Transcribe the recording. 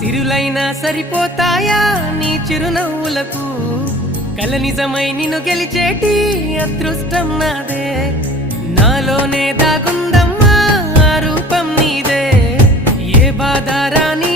సిరులైనా సరిపోతాయా నీ చిరునవ్వులకు కల నిజమై నిన్ను గెలిచేటి అదృష్టం నాదే నాలోనే దాగుందమ్మా ఆ రూపం నీదే ఏ బాధ రాని